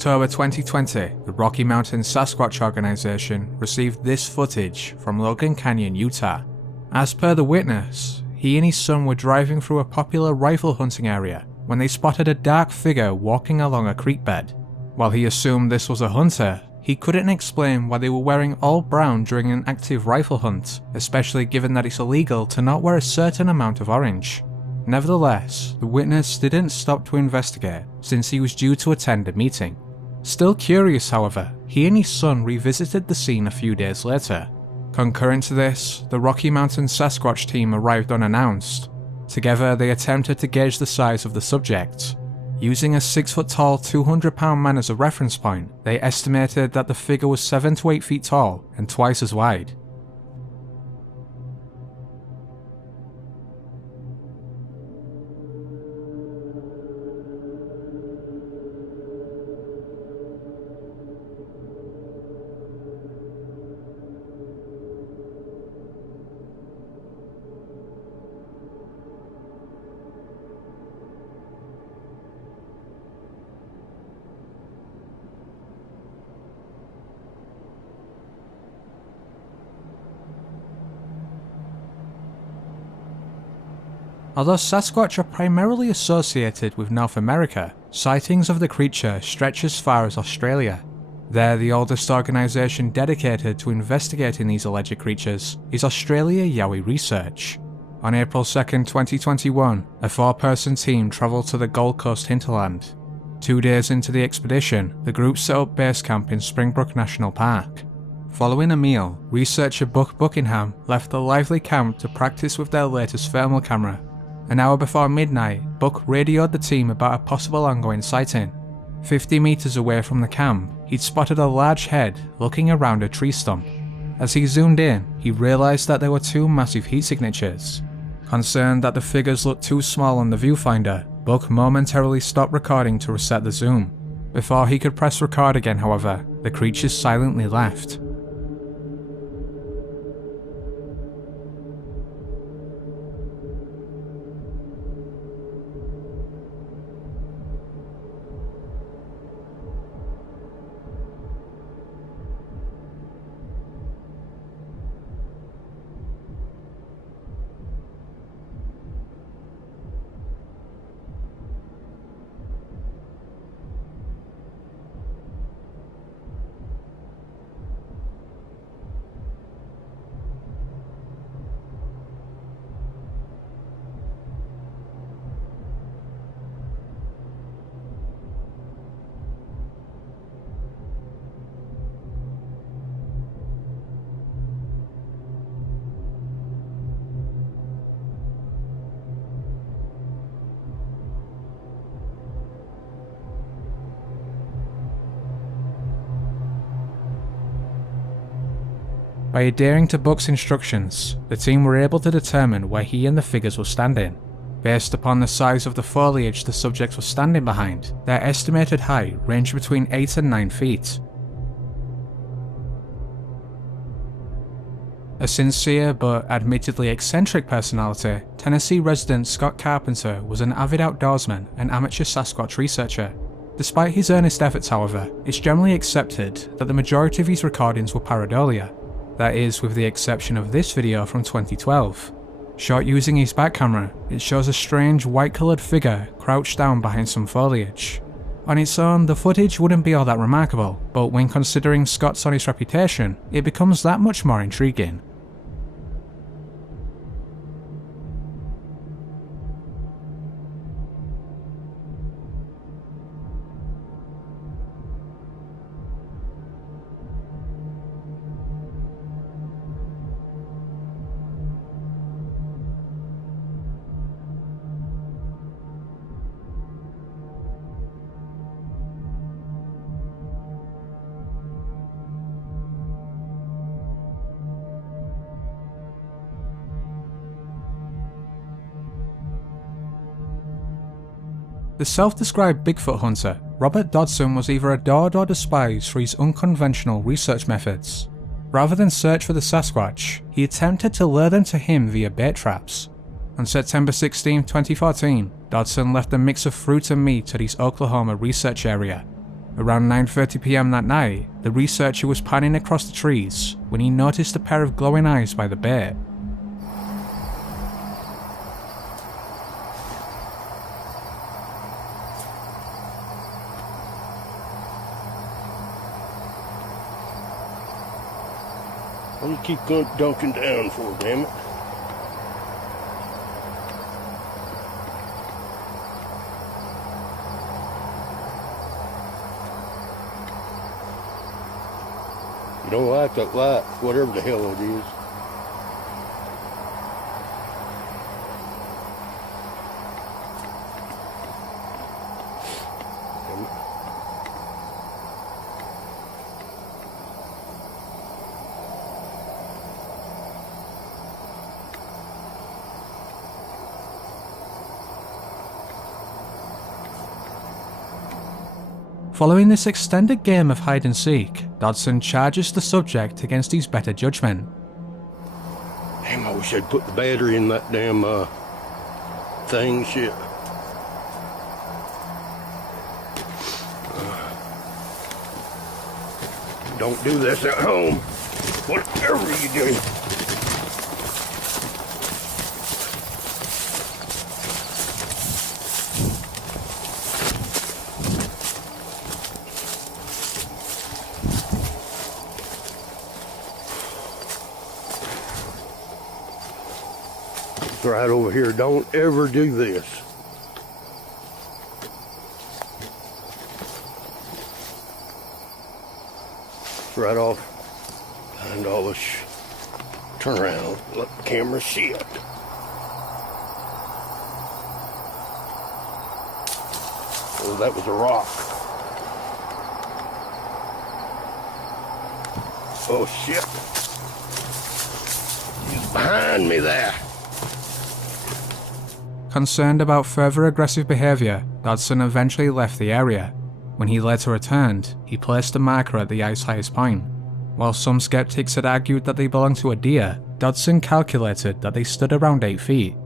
October 2020, the Rocky Mountain Sasquatch organization received this footage from Logan Canyon, Utah. As per the witness, he and his son were driving through a popular rifle hunting area when they spotted a dark figure walking along a creek bed. While he assumed this was a hunter, he couldn't explain why they were wearing all brown during an active rifle hunt, especially given that it's illegal to not wear a certain amount of orange. Nevertheless, the witness didn't stop to investigate since he was due to attend a meeting. Still curious, however, he and his son revisited the scene a few days later. Concurrent to this, the Rocky Mountain Sasquatch team arrived unannounced. Together, they attempted to gauge the size of the subject. Using a 6-foot-tall, 200-pound man as a reference point, they estimated that the figure was 7 to 8 feet tall and twice as wide. Although Sasquatch are primarily associated with North America, sightings of the creature stretch as far as Australia. There, the oldest organisation dedicated to investigating these alleged creatures is Australian Yowie Research. On April 2nd, 2021, a 4-person team travelled to the Gold Coast hinterland. 2 days into the expedition, the group set up base camp in Springbrook National Park. Following a meal, researcher Buck Buckingham left the lively camp to practice with their latest thermal camera. An hour before midnight, Buck radioed the team about a possible ongoing sighting. 50 meters away from the camp, he'd spotted a large head looking around a tree stump. As he zoomed in, he realized that there were 2 massive heat signatures. Concerned that the figures looked too small on the viewfinder, Buck momentarily stopped recording to reset the zoom. Before he could press record again, however, the creatures silently left. By adhering to Buck's instructions, the team were able to determine where he and the figures were standing. Based upon the size of the foliage the subjects were standing behind, their estimated height ranged between 8 and 9 feet. A sincere but admittedly eccentric personality, Tennessee resident Scott Carpenter was an avid outdoorsman and amateur Sasquatch researcher. Despite his earnest efforts, however, it's generally accepted that the majority of his recordings were pareidolia. That is, with the exception of this video from 2012. Shot using his back camera, it shows a strange white-coloured figure crouched down behind some foliage. On its own, the footage wouldn't be all that remarkable, but when considering Scott's honest reputation, it becomes that much more intriguing. The self-described Bigfoot hunter, Robert Dodson, was either adored or despised for his unconventional research methods. Rather than search for the Sasquatch, he attempted to lure them to him via bait traps. On September 16, 2014, Dodson left a mix of fruit and meat at his Oklahoma research area. Around 9:30 PM that night, the researcher was panning across the trees when he noticed a pair of glowing eyes by the bait. What do you keep dunking down for, damn it? You don't like that light, whatever the hell it is. Following this extended game of hide and seek, Dodson charges the subject against his better judgment. Damn, I wish I'd put the battery in that damn thing, shit. Don't do this at home. Whatever you do. Right over here, don't ever do this. Right off behind all this. Turn around, let the camera see it. Oh, that was a rock. Oh shit. He's behind me there. Concerned about further aggressive behaviour, Dodson eventually left the area. When he later returned, he placed a marker at the eye's highest point. While some skeptics had argued that they belonged to a deer, Dodson calculated that they stood around 8 feet.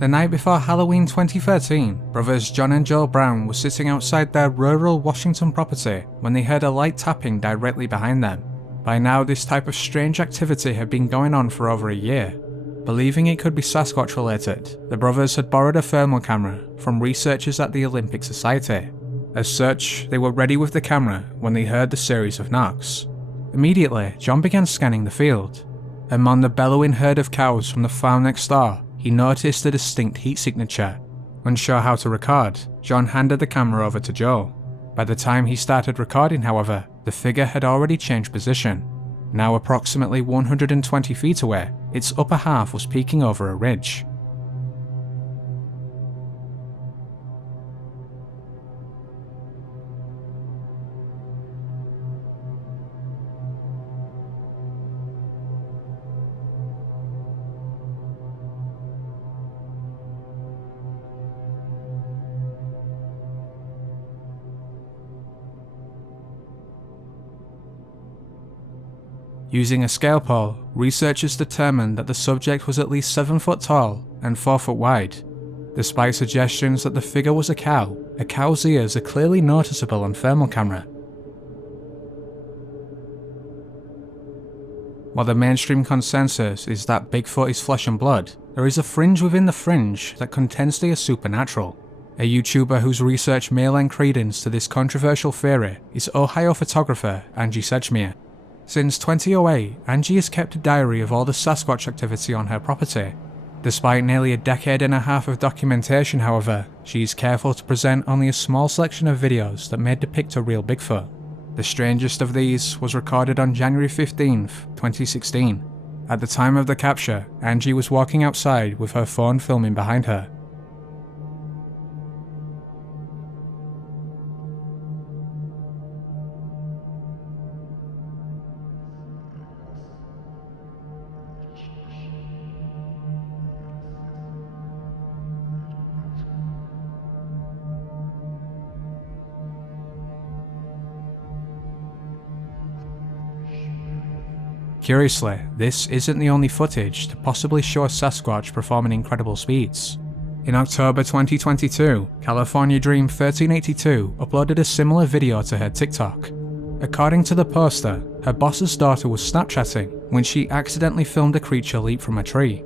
The night before Halloween 2013, brothers John and Joel Brown were sitting outside their rural Washington property when they heard a light tapping directly behind them. By now, this type of strange activity had been going on for over a year. Believing it could be Sasquatch related, the brothers had borrowed a thermal camera from researchers at the Olympic Society. As such, they were ready with the camera when they heard the series of knocks. Immediately, John began scanning the field. Among the bellowing herd of cows from the farm next door, he noticed a distinct heat signature. Unsure how to record, John handed the camera over to Joe. By the time he started recording, however, the figure had already changed position. Now approximately 120 feet away, its upper half was peeking over a ridge. Using a scale pole, researchers determined that the subject was at least 7 foot tall and 4 foot wide. Despite suggestions that the figure was a cow's ears are clearly noticeable on thermal camera. While the mainstream consensus is that Bigfoot is flesh and blood, there is a fringe within the fringe that contends they are supernatural. A YouTuber whose research may lend credence to this controversial theory is Ohio photographer Angie Sedgmere. Since 2008, Angie has kept a diary of all the Sasquatch activity on her property. Despite nearly a decade and a half of documentation, however, she is careful to present only a small selection of videos that may depict a real Bigfoot. The strangest of these was recorded on January 15th, 2016. At the time of the capture, Angie was walking outside with her phone filming behind her. Curiously, this isn't the only footage to possibly show a Sasquatch performing incredible speeds. In October 2022, California Dream 1382 uploaded a similar video to her TikTok. According to the poster, her boss's daughter was Snapchatting when she accidentally filmed a creature leap from a tree.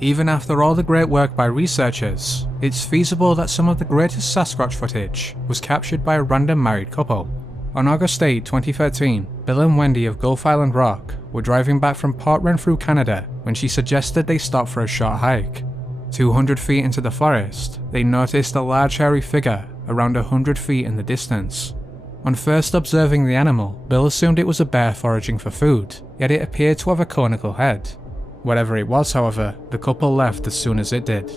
Even after all the great work by researchers, it's feasible that some of the greatest Sasquatch footage was captured by a random married couple. On August 8, 2013, Bill and Wendy of Gulf Island Rock were driving back from Port Renfrew, Canada, when she suggested they stop for a short hike. 200 feet into the forest, they noticed a large hairy figure around 100 feet in the distance. On first observing the animal, Bill assumed it was a bear foraging for food, yet it appeared to have a conical head. Whatever it was, however, the couple left as soon as it did.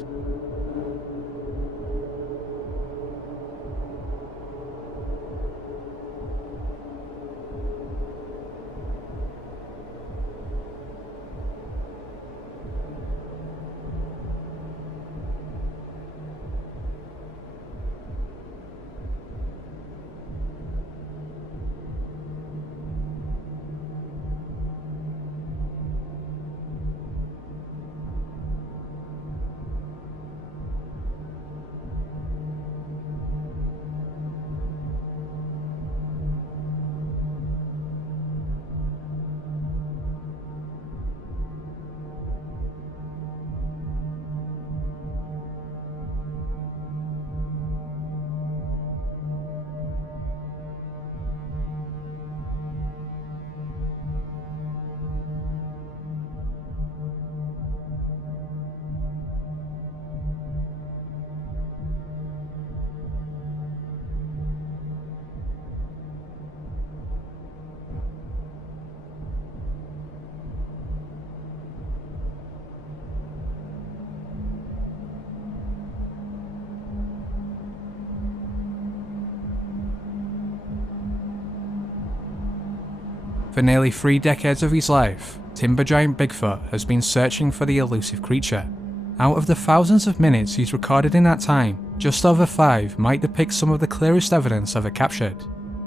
For nearly 3 decades of his life, timber giant Bigfoot has been searching for the elusive creature. Out of the thousands of minutes he's recorded in that time, just over 5 might depict some of the clearest evidence ever captured.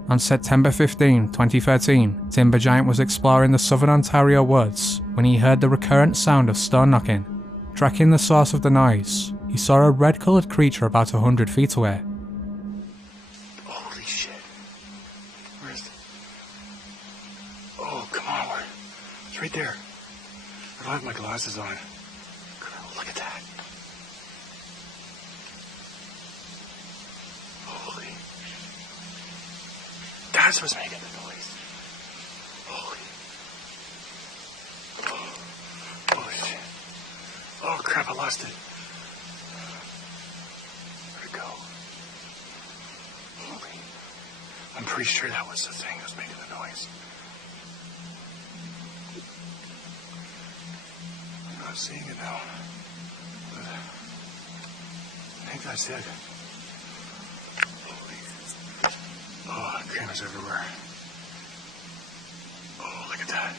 On September 15, 2013, Timber Giant was exploring the southern Ontario woods when he heard the recurrent sound of stone knocking. Tracking the source of the noise, he saw a red-coloured creature about 100 feet away. Holy shit. Where is it? Oh, come on, where? It's right there. I don't have my glasses on. Look at that. Holy. That's what's making the noise. Holy. Oh, shit. Oh, crap, I lost it. Where'd it go? Holy. I'm pretty sure that was the thing that was making the noise. I'm not seeing it now. But I think that's it. Holy. Oh, cameras everywhere. Oh, look at that.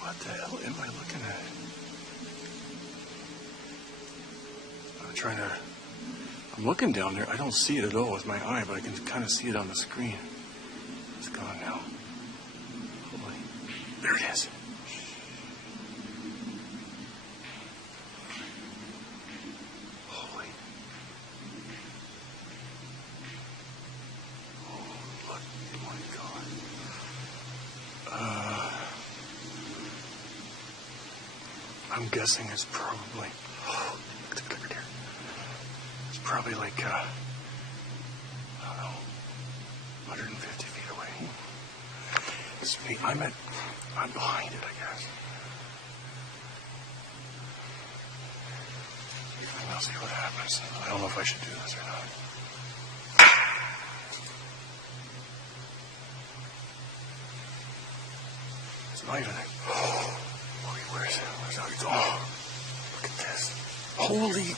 What the hell am I looking at? I'm looking down there. I don't see it at all with my eye, but I can kind of see it on the screen. It's gone now. Holy. There it is. Holy. Oh, look. Oh my God. I'm guessing it's probably... Oh, look at the cover here. It's probably like, I don't know, 150 feet away. It's me. I'm behind it, I guess. I'll see what happens. I don't know if I should do this or not. It's not even. Okay, where's it? Oh, look at this. Holy.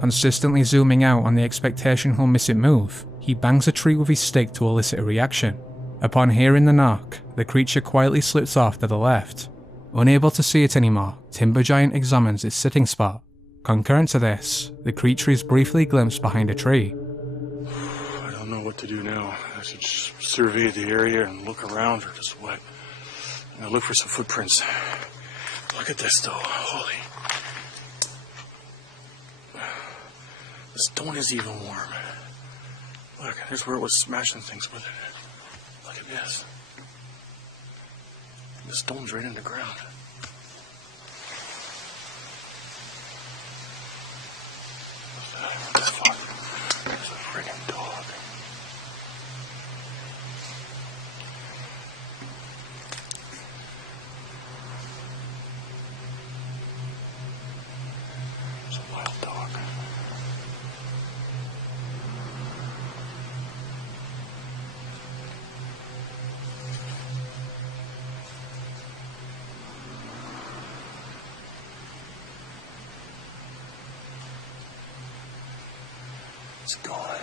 Consistently zooming out on the expectation he'll miss it move, he bangs a tree with his stick to elicit a reaction. Upon hearing the knock, the creature quietly slips off to the left. Unable to see it anymore, Timber Giant examines its sitting spot. Concurrent to this, the creature is briefly glimpsed behind a tree. I don't know what to do now. I should survey the area and look around, or just what? I'll look for some footprints. Look at this though, holy. The stone is even warm. Look, there's where it was smashing things with it. Look at this. The stone's right in the ground. What's that? What the fuck? There's a friggin' dog. It's a wild dog. It's gone.